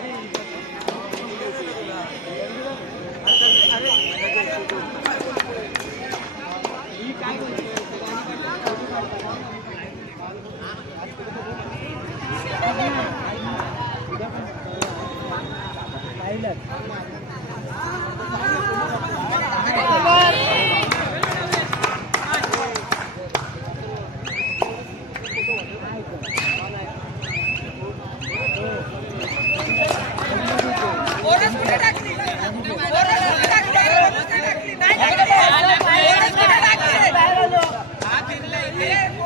Friday. Yeah.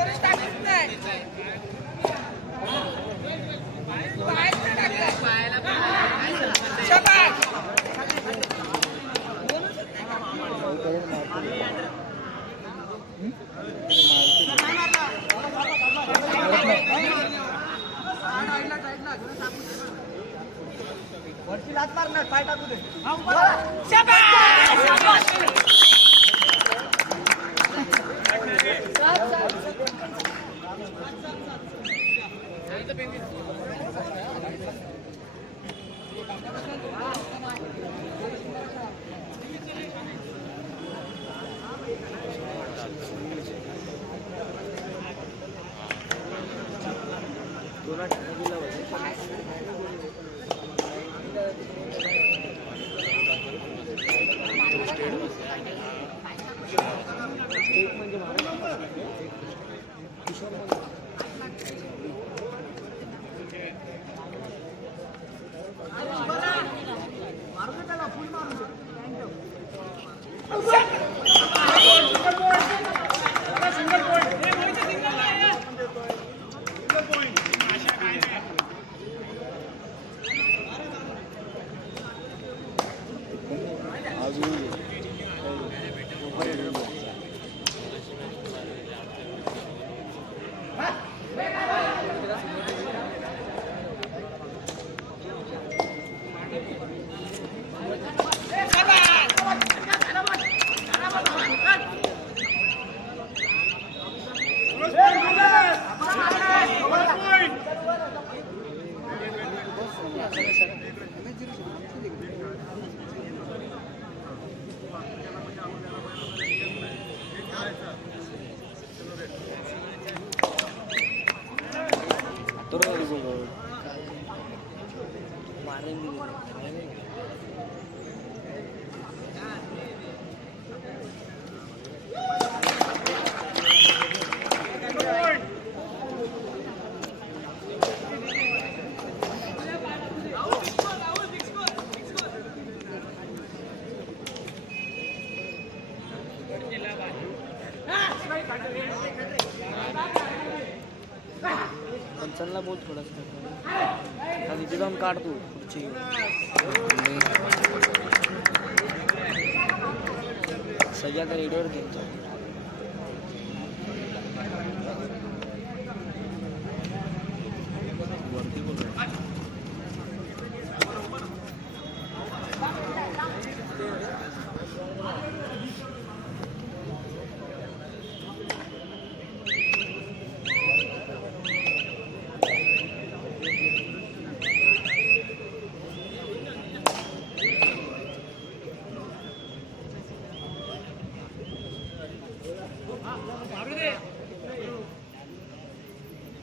떨어지는 걸. 아, 네. 많은 당연히 काढ तू तर रेडिओवर घ्यायचं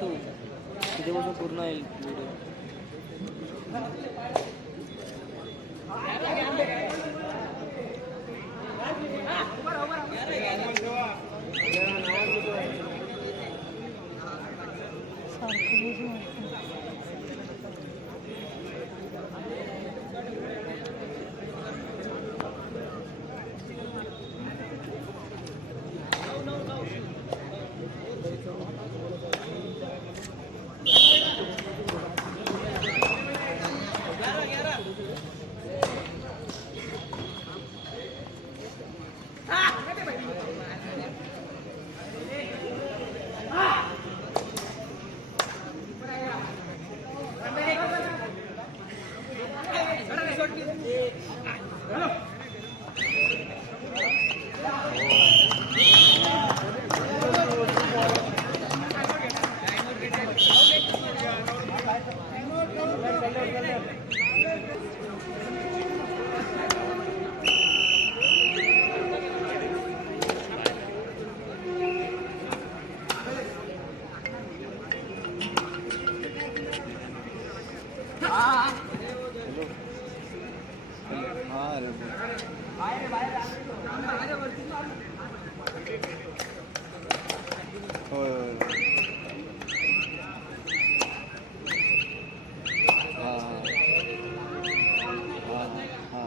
तू तिथे पूर्ण येईल व्हिडिओ हा अरे होय होय हा हा हा हा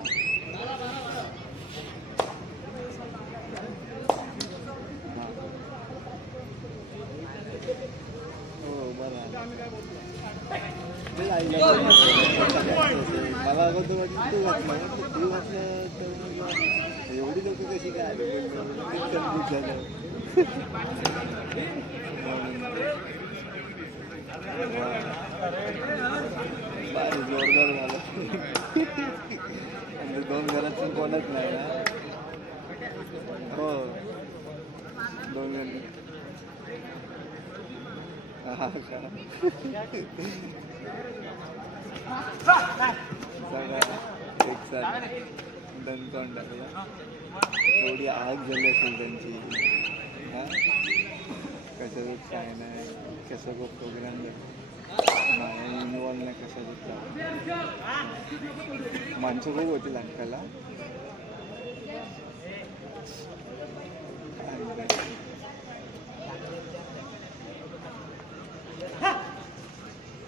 हा हो बरं ते आईला मला अगोदर वाटलं तू वाचलं तू वाचलं तर मग एवढी लोक कशी काय झालो. बाय जोरदार झालं आणि दोन घरात कोणच नाही. ना हो. दोन जण हा. का एक साथ दणकवून टाकला थोडी आग झाली असेल त्यांची. कसं कशाचं काय नाही कसं गो प्रोग्राम नाही इन्वॉल्व नाही कसा माणसं खूप होती नाटकाला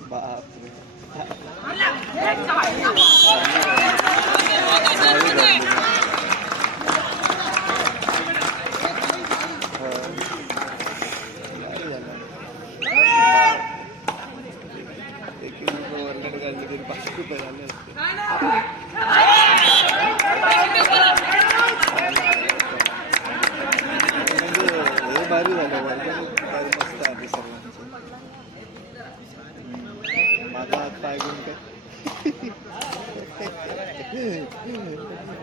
बापरे एक वर्गड काढली तरी पाच रुपये झाले असते म्हणजे हे भारी झालं वर्ग भारी मस्त आली सर्वांची. माझा हात पाय घेऊन काय?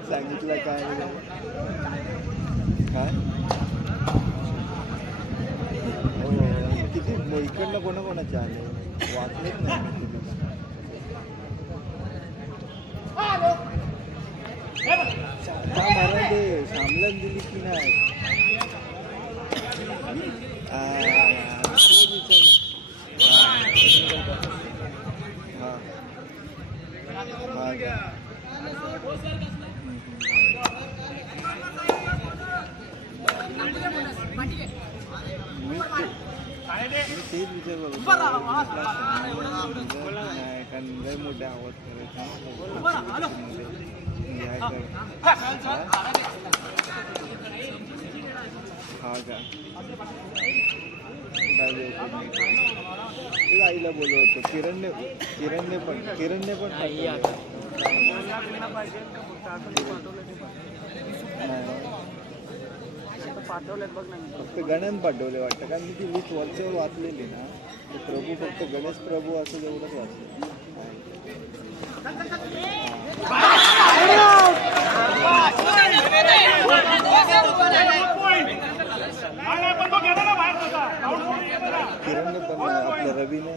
सांगितलं काय काय? हो किती मग इकडनं कोणा आले? वाचलेच नाही मी किती पण. का मारा ते सामलाच दिली की नाही आ, ते विचारलं. हा. हा का? मी ते- मी तेच विचार करत होतो. नाही, कारण लय मोठे आवाज करायचा हे आहे काय? हा का काय बोलतो मी? तेच आईला बोलवतो किरणने किरणने पण किरणने पण फक्त गणन पाठवले वाटतं कारण मी ती वीस वरच्यावर वाचलेली ना ते प्रभू फक्त गणेश प्रभू असं एवढंच वाचलं. किरण पण आपल्या रवीने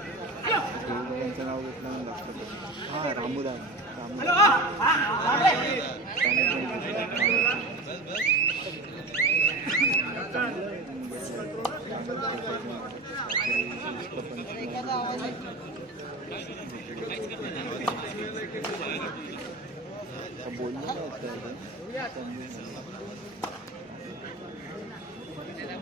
त्यांचं नाव घेतलं ना लक्षात हा रामूदा रामूदा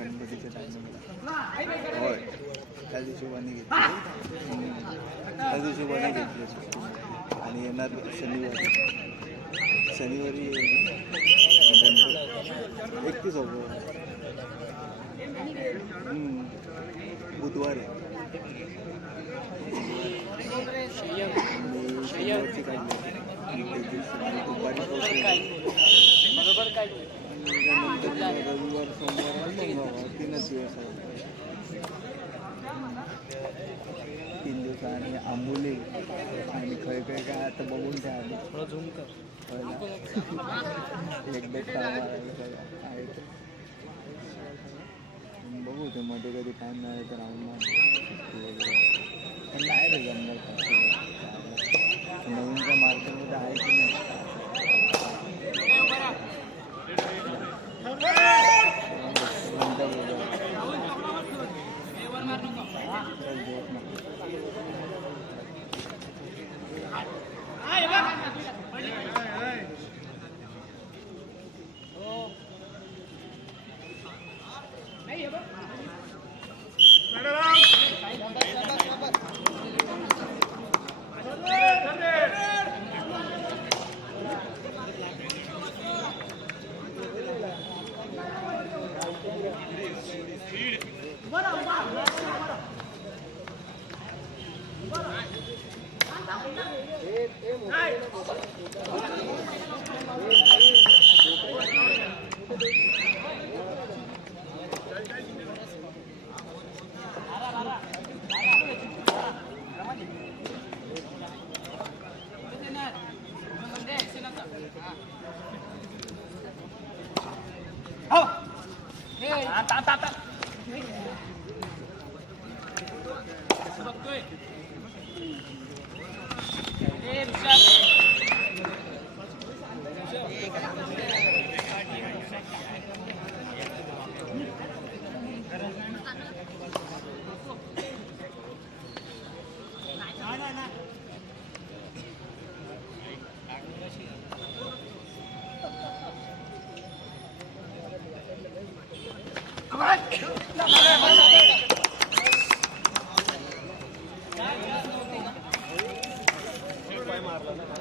सुट्टी गणपतीच्या टायमिंगला होय. त्या हिशोबाने घेतली. त्याच हिशोबाने घेतली. आणि येणार शनिवारी. शनिवारी एकतीस ऑगस्ट. बुधवारी. दुपारी बरोबर काय रविवार सोमवार आणि मंगळवार तीनच दिवस आहे तीन दिवस आणि आंबोली आणि खय खय काय आता बघून घ्या आम्ही झूम कर एकदा टाळ आहे बघू ते मध्ये कधी टाईम नाही तर राहून पण नाही रे जमणार नवीन त्या मार्केटमध्ये आहे की नाही Terima kasih. Hey, what's up?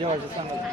要二十三个。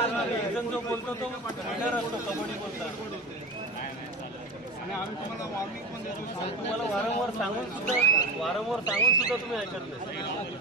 जो बोलतो तो असतो कबड्डी बोलतो. तुम्हाला वारंवार सांगून सुद्धा वारंवार सांगून सुद्धा तुम्ही ऐकत नाही.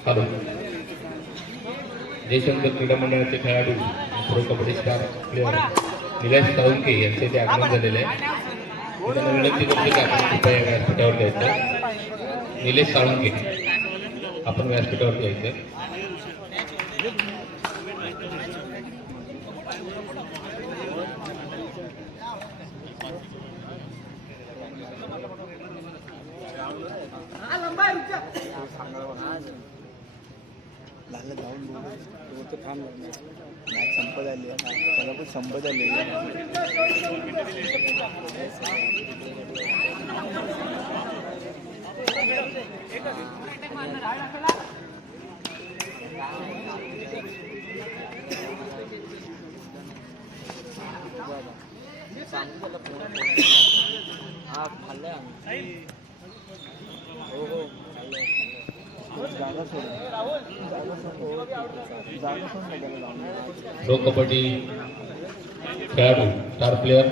हॅलो क्रीडा मंडळाचे खेळाडू pro kabaddi star player Nilesh Salunke यांचे ते आगमन झालेले आहे. त्यांना विनंती करतो की आपण कृपया व्यासपीठावर घ्यायचं निलेश साळुंके आपण व्यासपीठावर घ्यायचं संपत आली आहे त्याला पण संपत आली हा खाल्लं आम्ही हो हो. प्रो कबड्डी खेळाडू स्टार प्लेअर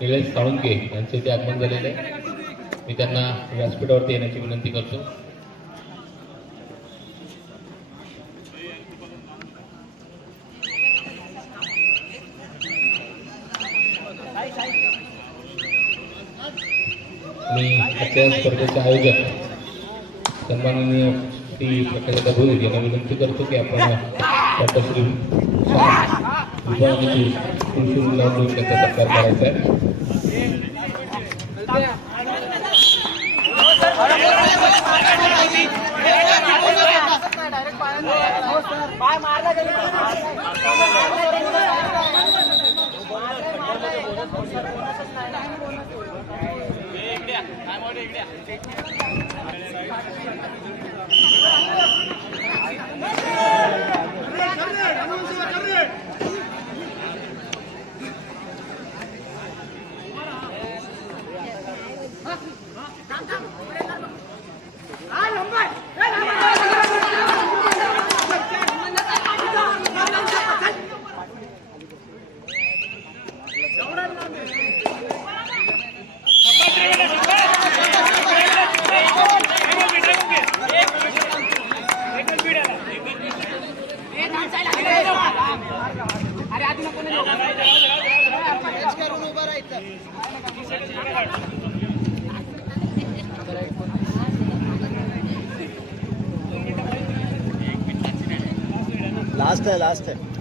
निलेश साळुंके यांचे ते आगमन झालेले मी त्यांना व्यासपीठावरती येण्याची विनंती करतो. मी आजच्या स्पर्धेचे आयोजक सन्माननीय श्री प्रकाश भोईर यांना विनंती करतो की आपण डॉक्टर विभागाची कृषी लावून त्याचा सत्कार करायचा आहे. लास्ट आहे लास्ट आहे